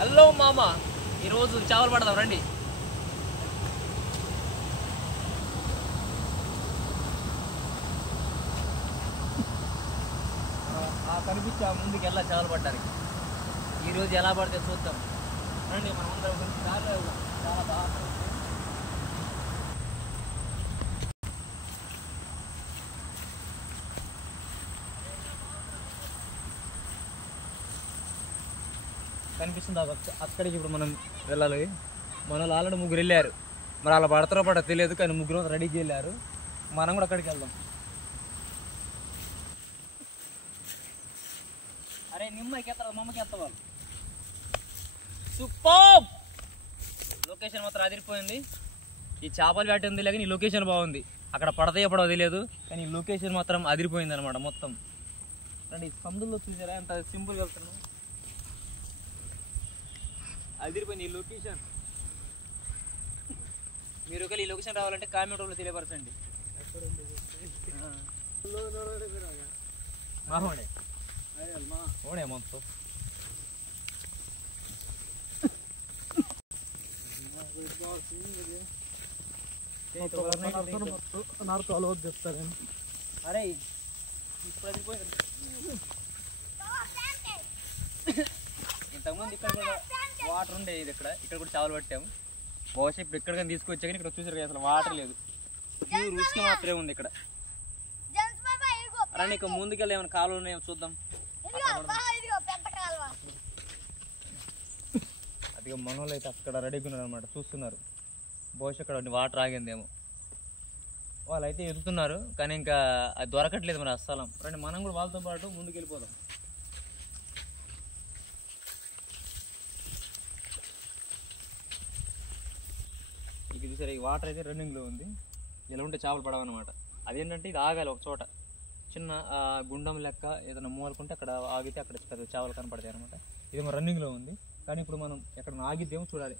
Hello మామ, ఈరోజు చేపలు పడదాం రండి. కనిపించి ఆ ముందుకు వెళ్ళా చేపలు పడడానికి. ఈరోజు ఎలా పడితే చూద్దాం రండి. మనం అందరం గురించి చాలా బాగా కనిపిస్తుంది. అక్కడికి ఇప్పుడు మనం వెళ్ళాలి. మన వాళ్ళు ఆల్రెడీ ముగ్గురు వెళ్ళారు. మరి అలా పడతారో పడ తెలియదు, కానీ ముగ్గురు రెడీకి వెళ్ళారు. మనం కూడా అక్కడికి వెళ్దాం. అరే నిమ్మకి ఎత్తారు, మమ్మకి ఎత్తవాళ్ళు. సూపర్ లొకేషన్ మాత్రం అదిరిపోయింది. ఈ చేపలు వేట ఉంది లేక ఈ లొకేషన్ బాగుంది. అక్కడ పడతాయో పడవ తెలియదు, కానీ ఈ లొకేషన్ మాత్రం అదిరిపోయింది అనమాట మొత్తం. రండి, సందుల్లో చూసారా ఎంత సింపుల్గా వెళ్తున్నాం. అదిరిపోయింది ఈ లొకేషన్. మీరు ఒకవేళ ఈ లొకేషన్ రావాలంటే కామెంట్ రూమ్లో తెలియపరచండి. ఓడే మొత్తం చెప్తాను. అరే ఇప్పుడు అదిరిపోయింది. ఇంతకుముందు ఇక్కడ కూడా వాటర్ ఉండే, ఇది ఇక్కడ కూడా చేపలు పట్టాము. బహుశా ఇప్పుడు ఇక్కడ కానీ తీసుకొచ్చా, కానీ ఇక్కడ చూసారు అసలు వాటర్ లేదు, రుచికి మాత్రమే ఉంది ఇక్కడ. రండి, ఇక ముందుకెళ్ళి ఏమైనా కాలువలు ఉన్నాయో చూద్దాం. అది మనోళ్ళు అయితే అక్కడ రెడీగా ఉన్నారు అనమాట, చూస్తున్నారు. బహుశా ఇక్కడ వాటర్ ఆగిందేమో. వాళ్ళు అయితే ఎదుగుతున్నారు, కానీ ఇంకా అది దొరకట్లేదు మరి అస్సలం. రండి, మనం కూడా వాళ్ళతో పాటు ముందుకు వెళ్ళిపోదాం. ఇక చూసారు, ఈ వాటర్ అయితే రన్నింగ్లో ఉంది. ఇలా ఉంటే చేపలు పడవన్నమాట. అదేంటంటే ఇది ఆగాలి ఒక చోట, చిన్న గుండం లెక్క ఏదైనా మూలకుంటే అక్కడ ఆగితే అక్కడ పెద్ద చేపలు కనపడతాయి అనమాట. ఇదేమో రన్నింగ్లో ఉంది, కానీ ఇప్పుడు మనం ఎక్కడ ఆగిద్దేమో చూడాలి.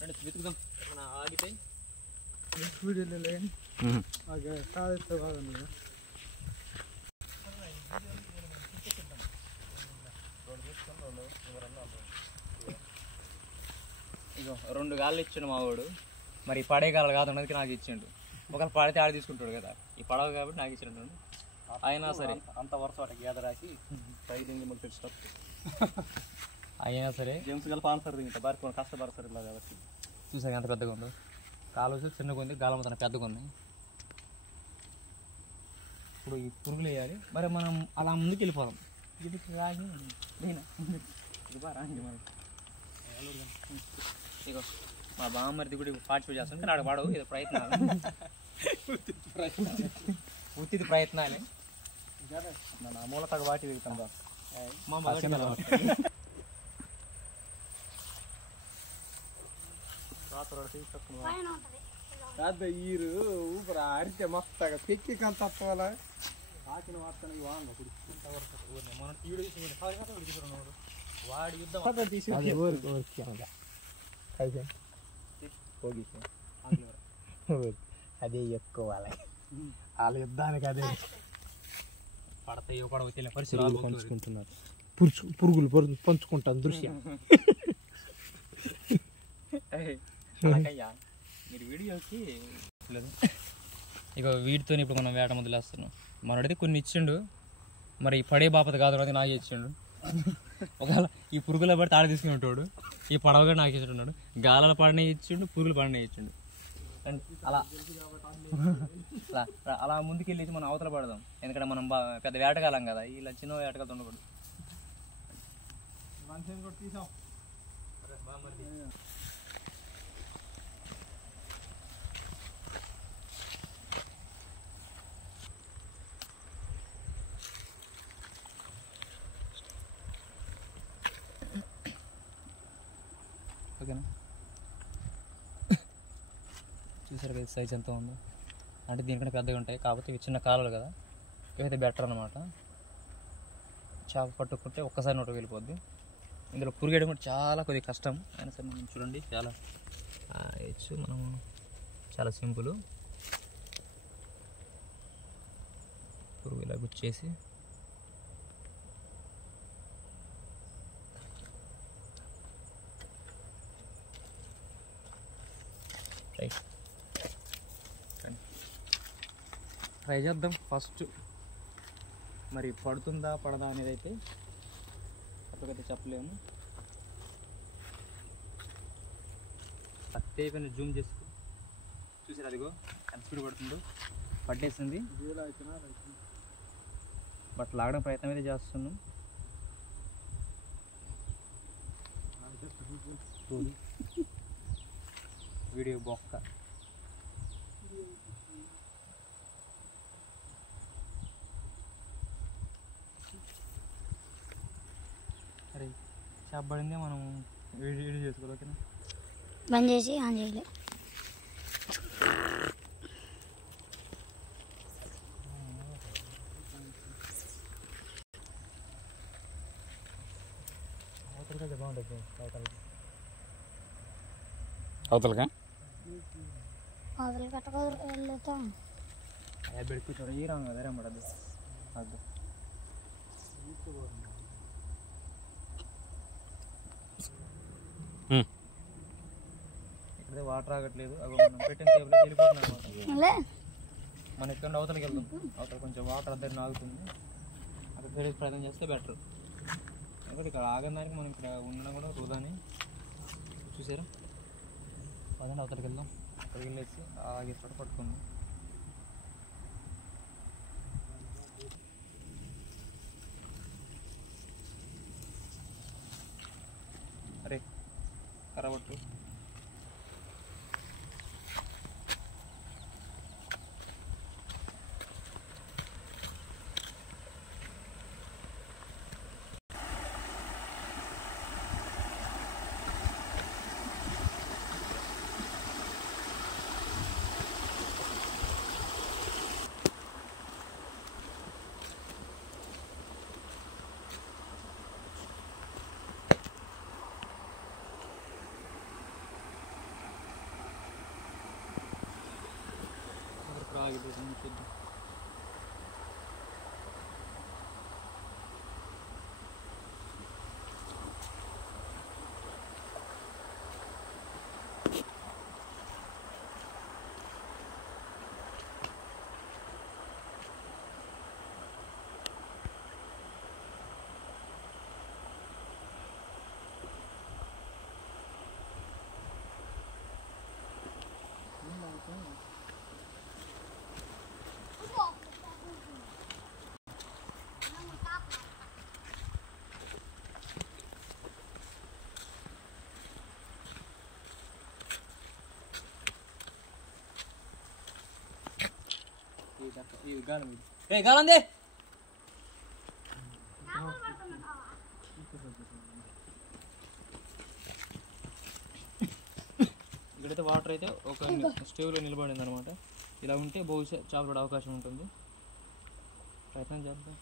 అంటే వెతుకుదాం. మన ఆగితే ఇగో 2 గాళ్ళు ఇచ్చాడు మా వాడు. మరి పడే గాలు కాదు అన్నది నాకు ఇచ్చిండు. ఒకవేళ పడితే ఆడ తీసుకుంటాడు కదా, ఈ పడవ కాబట్టి నాకు ఇచ్చినట్టు. అయినా సరే అంత వరుస వాటి గేద రాసి అయినా సరే జేమ్స్ గల పాన్సర్ ఇంకా బాగా కష్టపడతారు ఇలా కాబట్టి. చూసాక ఎంత పెద్దగా ఉందో. కాలువ చిన్నగా ఉంది, గాలం తన పెద్దగా ఉన్నాయి. ఇప్పుడు ఈ పురుగులు వేయాలి. మరి మనం అలా ముందుకు వెళ్ళిపోదాం. ఇది రాగి ఇది బాగా రాగి మరి. ఇగో మా బామ్మరిది కూడా పార్టిసిపేట్ చేస్తాను, కానీ ఆడ వాడవు. ఇది ప్రయత్నాలు, ఉత్తి ప్రయత్నాలే. మన మూలకాడు వాటి దిగుతాం బా ఈరు ఊపిరి అరితే మొత్తగా పెక్కికంత తప్పవాలా ఆకిన వార్తను వాడి యుద్ధం అదే ఎక్కువ వాళ్ళ యుద్ధానికి అదే పడతాయి కూడా పరిస్థితులు పంచుకుంటున్నారు. పురుగులు పంచుకుంటాను దృశ్యం. మీరు వీడియోకి ఇక వీటితో ఇప్పుడు మనం వేట మొదలేస్తున్నాం. మనడితే కొన్ని ఇచ్చిండు, మరి పడే బాపత కాదు అది నాకు ఇచ్చిండు. ఒకవేళ ఈ పురుగుల పడితే ఆడ తీసుకునేటోడు, ఈ పడవగా నాకు ఇచ్చుంటున్నాడు. గాలాల పడిన ఇచ్చిండు, పురుగులు పడిన ఇచ్చిండు. అలా అలా అలా ముందుకెళ్ళి మనం అవతల పడదాం. ఎందుకంటే మనం పెద్ద వేటగాలం కదా, ఇలా చిన్న వేటగాలతో ఉండకూడదు. ఓకేనా, చూసారు కదా సైజ్ ఎంత ఉందో. అంటే దీనికంటే పెద్దగా ఉంటాయి, కాకపోతే ఇవి చిన్న కాలువలు కదా, ఇవైతే బెటర్ అనమాట. చేప పట్టుకుంటే ఒక్కసారి నోటు వెళ్ళిపోద్ది. ఇందులో పురుగేయడం కూడా చాలా కొద్దిగా కష్టం. అయినా సరే మనం చూడండి చాలా వేయచ్చు మనం, చాలా సింపుల్. పురుగు ఇలా గుచ్చేసి ట్రై చేద్దాం ఫస్ట్. మరి పడుతుందా పడదా అనేది అయితే అప్పటికైతే చెప్పలేము. తక్కువ అయిపోయిన జూమ్ చేసి చూసారు, అదిగో ఎంత స్పీడ్ పడుతుందో. పట్టేసింది, బట్ లాగడం ప్రయత్నం అయితే చేస్తున్నాం. వీడియో బొక్క. అరే చేప పడిందే, మనం వీడియో చేసుకోవాలి. ఓకేనా, బంద్ చేసి ఆన్ చేయలే. బాగుంటుంది అవతలకా అవతల కట్టక వెళ్తాం. ಬೆಳಕು ಕೂರ್ಚೋಣ ಈ ರಂಗ ಬೇರೆ ಮಾಡೋದು ಅದು ఇక్కడ వాటర్ ఆగట్లేదు. అవి మనం పెట్టిన టేబుల్ వెళ్ళిపోతున్నాం అన్నమాట. మనం ఇక్కడ అవతలకి వెళ్దాం. అవతల కొంచెం వాటర్ అద్దరిని ఆగుతుంది, అక్కడ వెళ్ళే ప్రయత్నం చేస్తే బెటర్. ఎందుకంటే ఇక్కడ ఆగడానికి మనం ఇక్కడ ఉండడం కూడా వృధాని. చూసారా, పదండి అవతలకి వెళ్దాం. అక్కడికి వెళ్ళేసి ఆగే చోట పట్టుకుందాం. అరే కరవట్టు. ఆగిపోతుంది చూద్దాం. గాలందే ఇక్కడైతే వాటర్ అయితే ఒక స్టేవ్లో నిలబడింది అనమాట. ఇలా ఉంటే బహుశా చేపలు పడే అవకాశం ఉంటుంది. ప్రయత్నం చేద్దాం.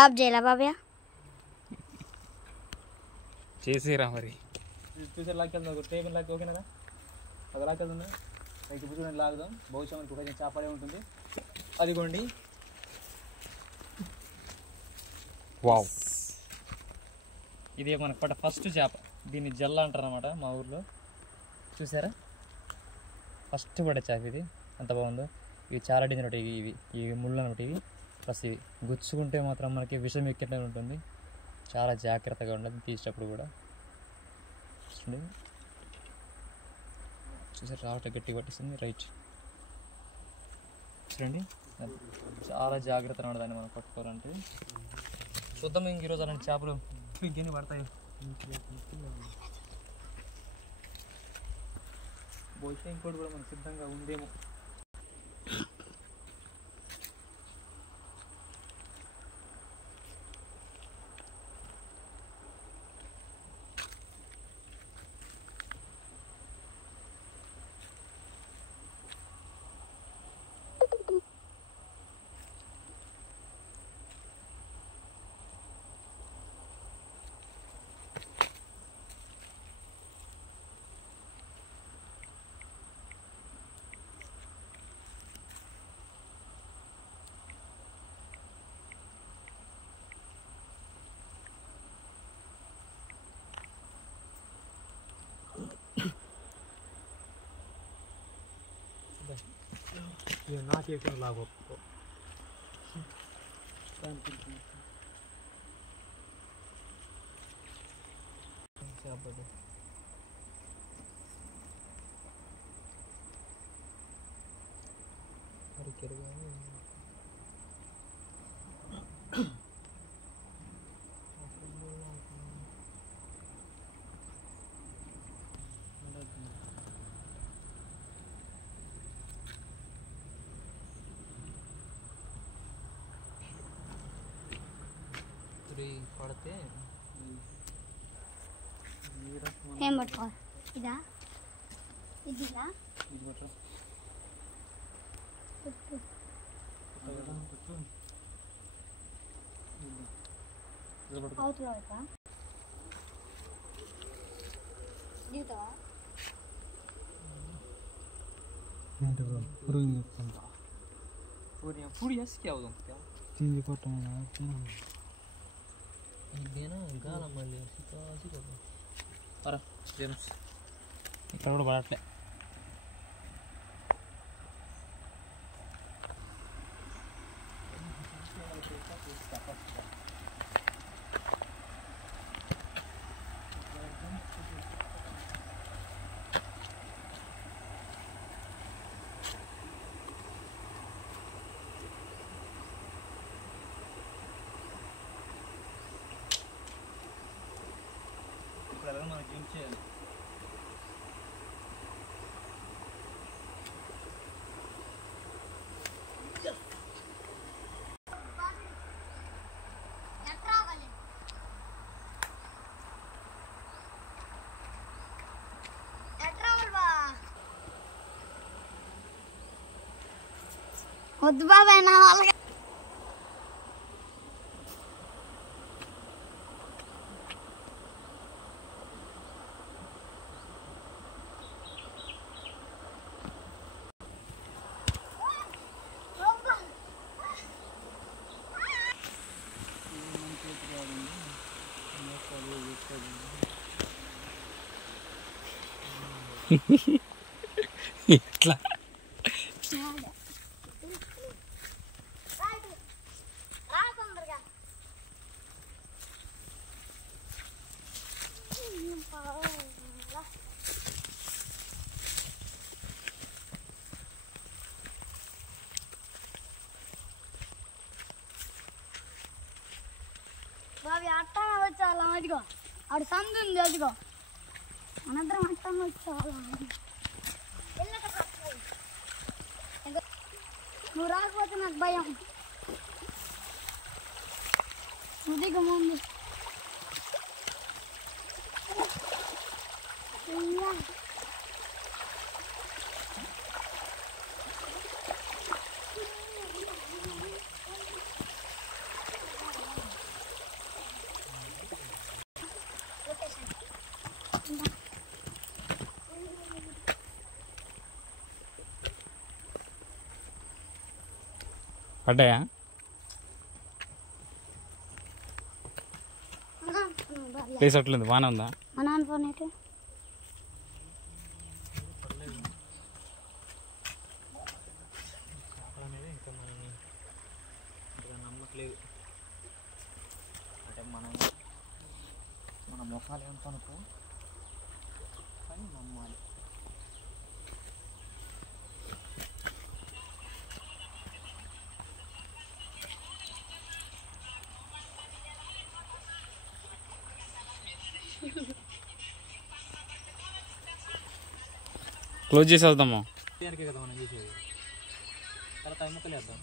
ఆప్ చేయలా బాబయ్య, చేసేరా మరి. చూసే లాక్కెళ్దాం. టేబుల్ లాక్కి ఓకేనా, అది లాక్కెళ్తుందా. పైకి బుద్ధి లాగుదాం. బహుశా మనకు కొంచెం చేపడే ఉంటుంది. అదిగోండి, వావ్, ఇది మనకు పట్ట ఫస్ట్ చేప. దీన్ని జల్ల అంటారు అనమాట మా ఊర్లో. చూసారా, ఫస్ట్ పడే చేప ఇది. ఎంత బాగుందో. ఇవి చాలా డేంజర్ ఉంటాయి. ఇవి ముళ్ళు అనమాట. ఇవి ప్లస్ ఇవి గుచ్చుకుంటే మాత్రం మనకి విషం ఎక్కినట్టు ఉంటుంది. చాలా జాగ్రత్తగా ఉండదు తీసేటప్పుడు కూడా. చూసారు, రావట గట్టి పట్టిస్తుంది. రైట్, చూడండి, చాలా జాగ్రత్తగా ఉండదండి మనం పట్టుకోవాలంటే. చూద్దాం ఇంక ఈరోజు అలాంటి చేపలు ఇంకేమి పడతాయి. బహుశా ఇంకోటి కూడా మనకు సిద్ధంగా ఉందేమో. నాకే లాగో పడితే ఏం పట్టుకో ఇదా ఇదిగా అవతల అవుతా దిగుతావా पूरी ऐसे क्या होगा क्या तीन फोटो ఇదేనా గాలం మళ్ళీ జేమ్స్ ఇక్కడ కూడా పడట్లే మనకి జూమ్ చేయాలి వద్దు బాబాయ్ నా వాళ్ళకి ఇట్లా బాబీ అట్టనే వచ్చాలా అదిగో ఆడు సందు ఉంది అదిగో మనందరం అట్టనే వచ్చాలా నువ్వు రాకపోతే నాకు భయం నువ్వు ముందు పడ్డాయా వేసట్లేదు బాగానే ఉందా మా నాన్న ఫోన్ అయితే నమ్మట్లేదు అంటే మన మొహాలు ఎంత అనుకో కానీ నమ్మాలి క్లోజ్ చేసేద్దాము కదా మనం చేసేది తర్వాత ముక్కలు వేద్దాం